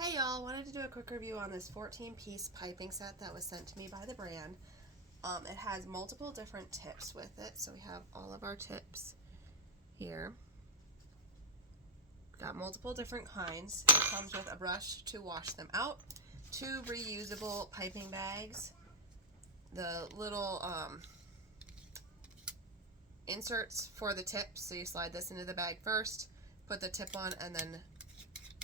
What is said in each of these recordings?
Hey y'all, wanted to do a quick review on this 14-piece piping set that was sent to me by the brand. It has multiple different tips with it, so we have all of our tips here. Got multiple different kinds. It comes with a brush to wash them out, 2 reusable piping bags, the little inserts for the tips, so you slide this into the bag first, put the tip on, and then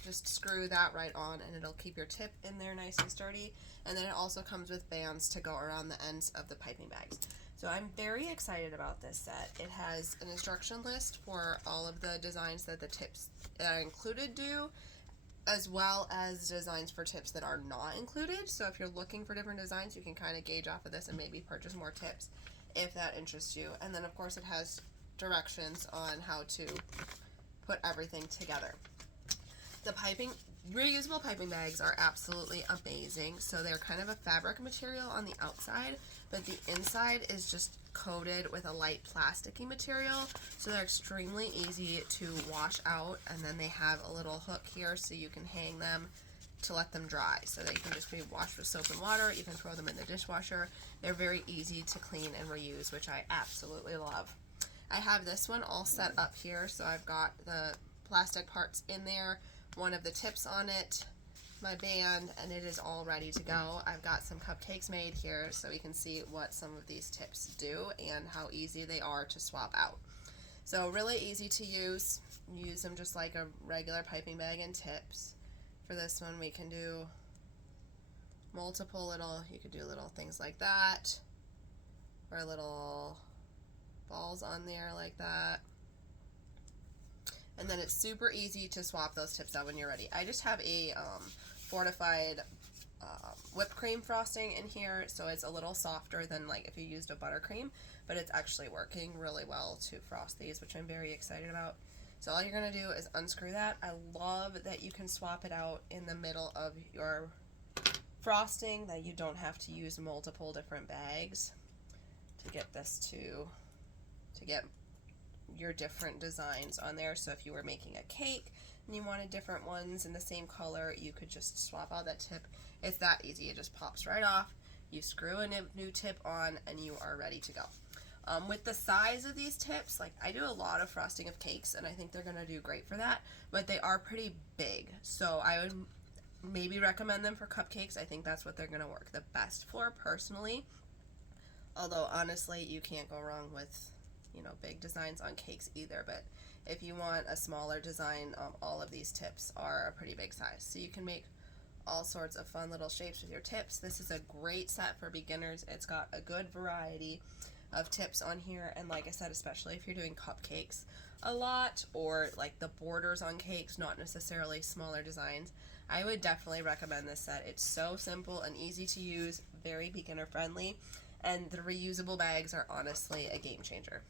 just screw that right on and it'll keep your tip in there nice and sturdy. And then it also comes with bands to go around the ends of the piping bags. So I'm very excited about this set. It has an instruction list for all of the designs that the tips that are included do, as well as designs for tips that are not included. So if you're looking for different designs, you can kind of gauge off of this and maybe purchase more tips if that interests you. And then of course it has directions on how to put everything together. The reusable piping bags are absolutely amazing. So they're kind of a fabric material on the outside, but the inside is just coated with a light plasticky material. So they're extremely easy to wash out, and then they have a little hook here so you can hang them to let them dry. So they can just be washed with soap and water. You can throw them in the dishwasher. They're very easy to clean and reuse, which I absolutely love. I have this one all set up here, so I've got the plastic parts in there, one of the tips on it, my band, and it is all ready to go. I've got some cupcakes made here so we can see what some of these tips do and how easy they are to swap out. So really easy to use. Use them just like a regular piping bag and tips. For this one we can do multiple little, you could do little things like that, or little balls on there like that. And then it's super easy to swap those tips out when you're ready. I just have a fortified whipped cream frosting in here, so it's a little softer than like if you used a buttercream, but it's actually working really well to frost these, which I'm very excited about. So all you're going to do is unscrew that. I love that you can swap it out in the middle of your frosting, that you don't have to use multiple different bags to get this to get your different designs on there. So if you were making a cake and you wanted different ones in the same color, you could just swap out that tip. It's that easy. It just pops right off. You screw a new tip on and you are ready to go. With the size of these tips, like I do a lot of frosting of cakes and I think they're gonna do great for that, but they are pretty big. So I would maybe recommend them for cupcakes. I think that's what they're gonna work the best for personally. Although honestly, you can't go wrong with big designs on cakes either, but if you want a smaller design, all of these tips are a pretty big size. So you can make all sorts of fun little shapes with your tips. This is a great set for beginners. It's got a good variety of tips on here, and like I said, especially if you're doing cupcakes a lot, or like the borders on cakes, not necessarily smaller designs, I would definitely recommend this set. It's so simple and easy to use, very beginner friendly, and the reusable bags are honestly a game changer.